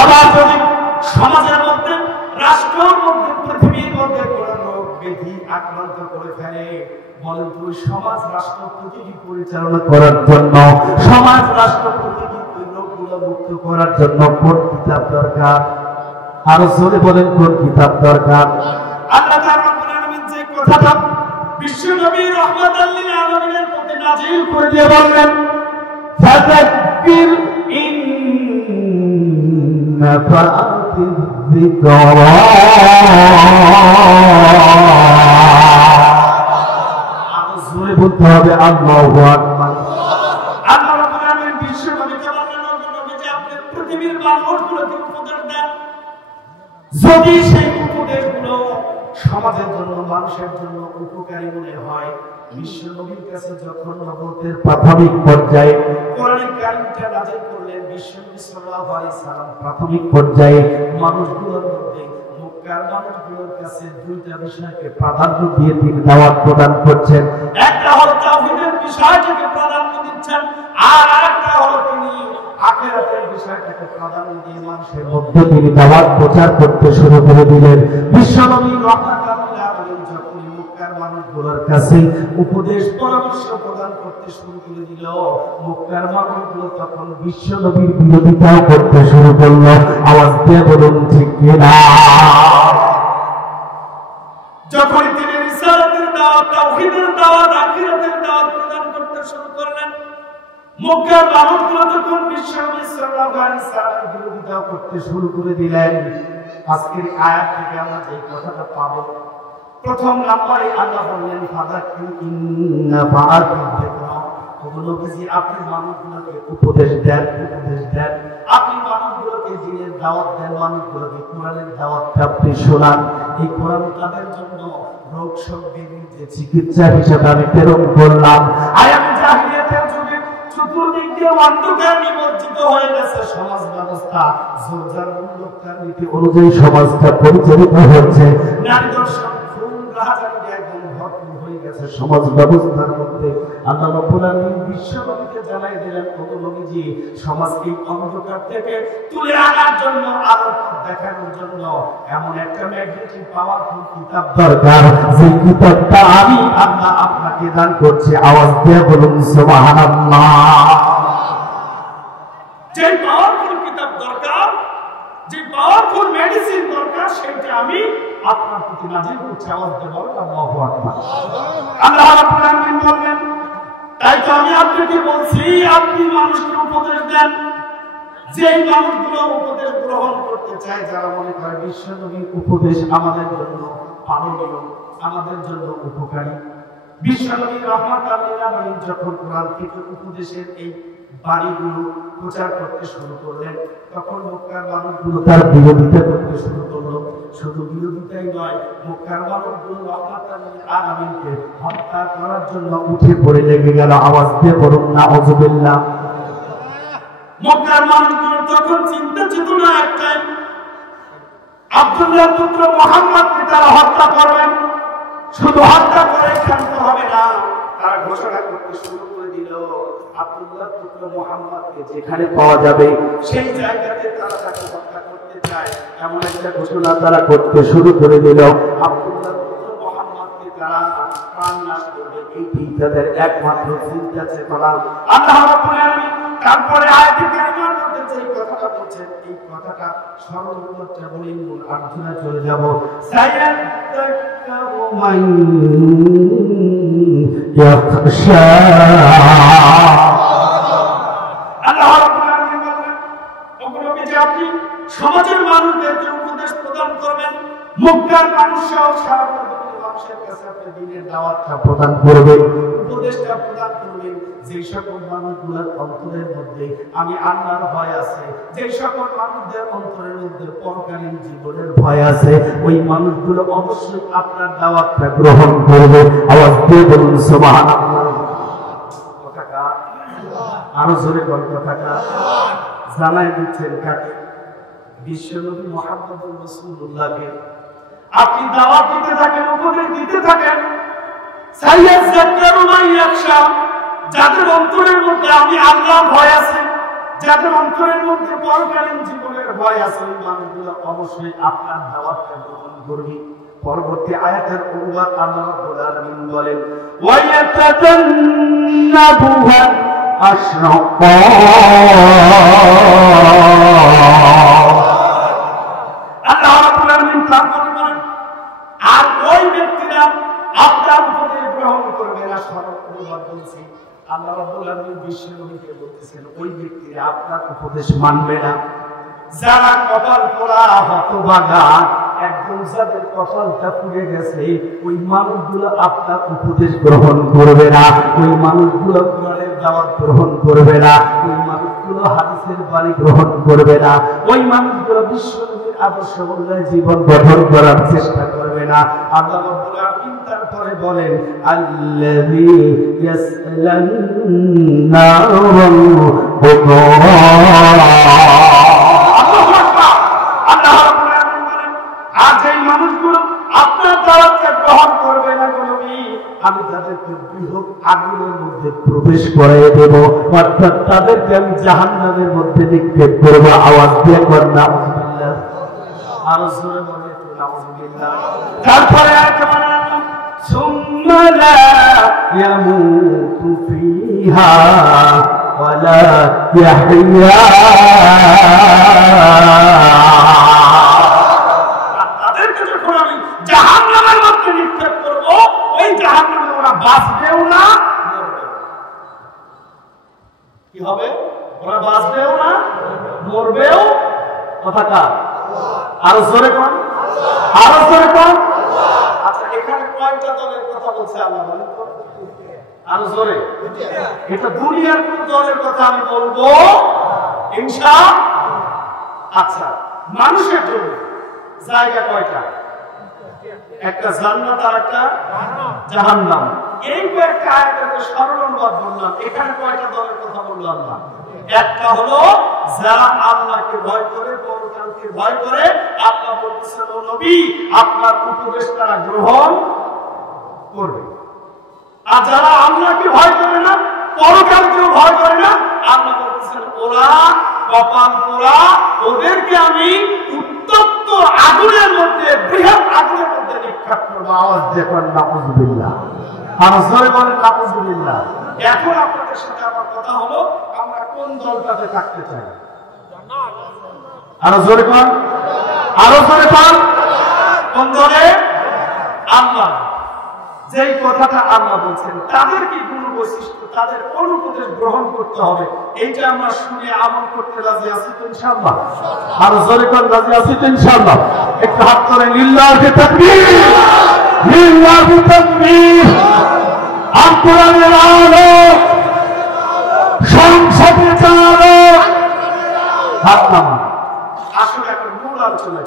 আবার যদি সমাজের মধ্যে, রাষ্ট্রের মধ্যে, পৃথিবীর মধ্যে কোন রোগ ব্যাধি আক্রান্ত করে ফেলে, বলেন তো সমাজ রাষ্ট্র পৃথিবী পরিচালনা করার জন্য, সমাজ রাষ্ট্র পৃথিবী ওই রোগগুলো মুক্ত করার জন্য কোন কিতাব দরকার? আরো জোরে বলেন, কোন কিতাব দরকার? আল্লাহ তাআলা রাব্বুল আলামিন যে কথাটা বিশ্ব নবী রাহমাতাল লিল আলামিনের প্রতি নাযিল করে দিয়ে বললেন, ফাযাক্কির ইন্না ফাতিয যিকরা। আরো জোরে বলতে হবে, আল্লাহু আকবার। আল্লাহ রাব্বুল আলামিন বিশ্ব নবীকে বললেন, নবী যে আপনি পৃথিবীর মানুষগুলোকে উপদেশ দেন, যদি সেই উপদেশগুলো সমাজের জন্য, মানুষের জন্য উপকারী মনে হয়, বিশ্ব নবীর কাছে যখন নবুয়তের প্রাথমিক পর্যায়ে কোরআন কারীমটা নাযিল করলেন, বিশ্ব নবী সাল্লাল্লাহু আলাইহি সাল্লাম প্রাথমিক পর্যায়ে মানুষগুলোর মধ্যে, মক্কার মানুষগুলোর কাছে দুইটা বিষয়কে প্রাধান্য দিয়ে তিনি দাওয়াত প্রদান করছেন। একটা হলো তাওহীদের বিষয়টাকে প্রাধান্য দিচ্ছেন, আর আরেকটা হলো তিনি আখিরাতের বিষয়টাকে প্রাধান্য দিয়ে মানুষের মধ্যে তিনি দাওয়াত প্রচার করতে শুরু করে দিলেন। বিশ্বনবী রাহমাতুল্লাহ আলাইহি যখন মক্কার মানুষগুলোর কাছে উপদেশ পরামর্শ প্রদান করতে শুরু করে দিল, মক্কার মানুষগুলো তখন বিশ্বনবীর বিরোধিতাও করতে শুরু করলো। আওয়াজ দিয়ে বলুন ঠিক কিনা? যখন তিনি রিসালাতের দাওয়াত, তাওহীদের দাওয়াত, আখিরাতের দাওয়াত প্রদান করতে শুরু করলেন, মক্কার মানুষগুলো তখন বিশ্বনবী সাল্লাল্লাহু আলাইহি সাল্লামের বিরোধিতা করতে শুরু করে দিলেন। আজকের আয়াত থেকে আমরা যে কথাটা পাবো, প্রথম নম্বরে আল্লাহ বললেন, ফাযাক্কির ইন্না ফাতিয যিকরা। নবীজি আপনি মানুষগুলোকে উপদেশ দেন, উপদেশ দেন, আপনি মানুষগুলোকে দ্বীনের দাওয়াত দেন, মানুষগুলোকে কোরআনের দাওয়াতটা আপনি শোনান। এই কোরআন তাদের জন্য রোগ শোক ব্যাধির যে চিকিৎসা হিসেবে আমি প্রেরণ করলাম। আয়াম জাহিলিয়াতের যুগে চতুর্দিক দিয়ে অন্ধকার নিমজ্জিত হয়ে গেছে সমাজ ব্যবস্থা, জোরজার মূল্যকার নীতি অনুযায়ী সমাজটা পরিচালিত হচ্ছে, নারী দর্শন, খুন, রাহাজানি একদম ভরপুর হয়ে গেছে সমাজ ব্যবস্থার মধ্যে। আল্লাহ রাব্বুল আলামিন বিশ্বনবীকে জানাই দিলেন, ও নবীজি সমাজকে অন্ধকার থেকে তুলে আনার জন্য, আলোর পথ দেখানোর জন্য এমন একটা ম্যাগনেটিক পাওয়ারফুল কিতাব দরকার, যে কিতাবটা আমি আল্লাহ আপনাকে দান করছি। আওয়াজ দিয়ে বলুন সুবহানাল্লাহ। যে পাওয়ারফুল কিতাব দরকার, যে পাওয়ারফুল মেডিসিন দরকার, সেটা আমি আপনার প্রতি নাযিল করছি। আওয়াজ দিয়ে বলুন আল্লাহু আকবার। আল্লাহ রাব্বুল আলামিন বললেন, তাই তো আমি আপনাকে বলছি, আপনি মানুষকে উপদেশ দেন। যে মানুষগুলো উপদেশ গ্রহণ করতে চায়, যারা মনে করে বিশ্বনবীর উপদেশ আমাদের জন্য পালনীয়, আমাদের জন্য উপকারী, বিশ্বনবী রাহমাতুল্লাহ আলাইহি যখন কোরআন থেকে উপদেশের এই বাণীগুলো প্রচার করতে শুরু করলেন, তখন মক্কার মানুষগুলো তার বিরোধিতা করতে শুরু করলো। শুধু বিরোধিতাই নয়, মক্কার মানুষগুলো রাহমাতুল্লাহ আলামিনকে হত্যা করার জন্য উঠে পড়ে লেগে গেল। আওয়াজ দিয়ে বলুন নাউযুবিল্লাহ। মক্কার মানুষগুলো তখন চিন্তা চেতনা একটাই, আব্দুল্লাহর পুত্র মুহাম্মদকে তারা হত্যা করবেন। শুধু হত্যা করে ক্ষান্ত হবে না, তারা ঘোষণা করতে শুরু করে দিল, আব্দুল্লাহর পুত্র মুহাম্মদকে যেখানে পাওয়া যাবে সেই জায়গাতে তারা তাকে হত্যা করতে চায়, এমন একটা ঘোষণা তারা করতে শুরু করে দিল। আব্দুল্লাহর পুত্র মুহাম্মদকে তারা প্রাণ নাশ করবে, এইটাই তাদের একমাত্র চিন্তা চেতনা। আল্লাহ রাব্বুল আলামিন তারপরে আয়াতে কারিমার মধ্যে যে কথাটা বলছেন, এই কথাটা সর্বপ্রথম বলেন, আলোচনা চলে যাব। সায়াদাক্কারু মান ইয়াখশা। আল্লাহ রাব্বুল আলামিন বলেন, ওগো নবীজি আপনি সমাজের মানুষদেরকে উপদেশ প্রদান করবেন, মক্কার মানুষ সহ সারা পৃথিবীর মানুষের কাছে আপনি দ্বীনের দাওয়াতটা প্রদান করবেন, উপদেশটা প্রদান করবেন। যে সকল মানুষগুলোর অন্তরের মধ্যে আমি আল্লাহর ভয় আছে, যে সকল মানুষদের অন্তরের মধ্যে পরকালীন জীবনের ভয় আছে, ওই মানুষগুলো অবশ্যই আপনার দাওয়াতটা গ্রহণ করবে। আওয়াজ দিয়ে বলুন সুবহানাল্লাহ। কথাটা আরো জোরে বলুন, কথাটা জানাই দিচ্ছেন কাকে? বিশ্বনবী মুহাম্মদুর রাসূলুল্লাহকে আপনি দাওয়াত দিতে থাকেন, উপদেশ দিতে থাকেন। সাইয়াযাক্কারু মান ইয়াখশা, যাদের অন্তরের মধ্যে আমি আল্লাহর ভয় আছে, যাদের অন্তরের মধ্যে পরকালীন জীবনের ভয় আছে ওই মানুষগুলো অবশ্যই আপনার দাওয়াতকে গ্রহণ করবে। পরবর্তী আয়াতের অনুবাদ আল্লাহ রাব্বুল আলামিন বলেন ওয়া ইয়াতাজান্নাবুহা আশরাকা। আল্লাহ রাব্বুল আলামিন তারপরে বলেন আর ওই ব্যক্তিরা আপনার উপদেশ গ্রহণ করবে না। সরল অনুবাদ বলছি আল্লাহ রাব্বুল আলামিন বিশ্ব নবীকে বলতেছেন ওই ব্যক্তিরা আপনার উপদেশ মানবে না। যারা কপাল পোড়া হতভাগা একদম যাদের কপালটা পুড়ে গেছে ওই মানুষগুলো আপনার উপদেশ গ্রহণ করবে না। ওই মানুষগুলো কোরআনের দাওয়াত গ্রহণ করবে না। ওই মানুষগুলো হাদিসের বাণী গ্রহণ করবে না। ওই মানুষগুলো বিশ্বনবীর আদর্শ অনুযায়ী জীবন গঠন করার চেষ্টা করবে না। আল্লাহ রাব্বুল আলামিন তারপরে বলেন আল্লাযী ইয়াসলান্না মানুষগুলো আপনার দাওয়াতকে গ্রহণ করবে না নবী, আমি তাদেরকে বৃহৎ আগুনের মধ্যে প্রবেশ করিয়ে দেব, অর্থাৎ তাদেরকে আমি জাহান্নামের মধ্যে নিক্ষেপ করব। আওয়াজ দিয়ে কর নাউযুবিল্লাহ, আরো জোরে বলে নাউযুবিল্লাহ। তারপরে আয়াতে বলা সুম্মা লা ইয়ামুতু ফিহা ওয়া লা ইয়াহইয়া। জাহান্নামের মধ্যে নিক্ষেপ করব, ওই জাহান্নামে ওরা বাঁচবেও না মরবেও। কি হবে? ওরা বাঁচবেও না মরবেও। কথাটা আরো জোরে কোন, আরো জোরে কোন। আচ্ছা এখানে কয়টা দলের কথা বলছে আল্লাহ বলেন তো? আরো জোরে। এটা দুনিয়ার কোন দলের কথা আমি বলবো ইনশাআল্লাহ। আচ্ছা মানুষের জন্য জায়গা কয়টা? একটা জান্নাত আর একটা জাহান্নাম। এই কয়েকটা আয়াতের সরল অনুবাদ বললাম। এখানে কয়টা দলের কথা বললাম না? একটা হলো যারা আল্লাহকে ভয় করে, পরকালকে ভয় করে। আল্লাহ বলতেছেন ও নবী আপনার উপদেশ তারা গ্রহণ করবে। আর যারা আল্লাহকে ভয় করে না, পরকালকেও ভয় করে না, আল্লাহ বলতেছেন ওরা কপাল পোড়া, ওদেরকে আমি উত্তপ্ত আগুনের মধ্যে, বৃহৎ আগুনের মধ্যে নিক্ষেপ করব। আওয়াজ দেখুন নাউযুবিল্লাহ, আর জোরে বলেন নাউযুবিল্লাহ। এখন আপনাদের সাথে আমার কথা হলো আমরা কোন দলটাতে থাকতে চাই? আরো জোরে কোন, আরো জোরে কোন। কোন দলে? আল্লাহ। যেই কথাটা আল্লাহ বলছেন তাদের কি গুণ বৈশিষ্ট্য, তাদের কোন উপদেশ গ্রহণ করতে হবে, এইটা আমরা শুনে আমল করতে রাজি আছি তো ইনশাআল্লাহ? আর জোরে কোন রাজি আছি তো ইনশাআল্লাহ? একটু হাত করে লিল্লাহি তাকবীর, লিল্লাহি তাকবীর। আর কোরআনের আলো সংসদে চালো হাত নামান। আসলে এখন মূল আলোচনা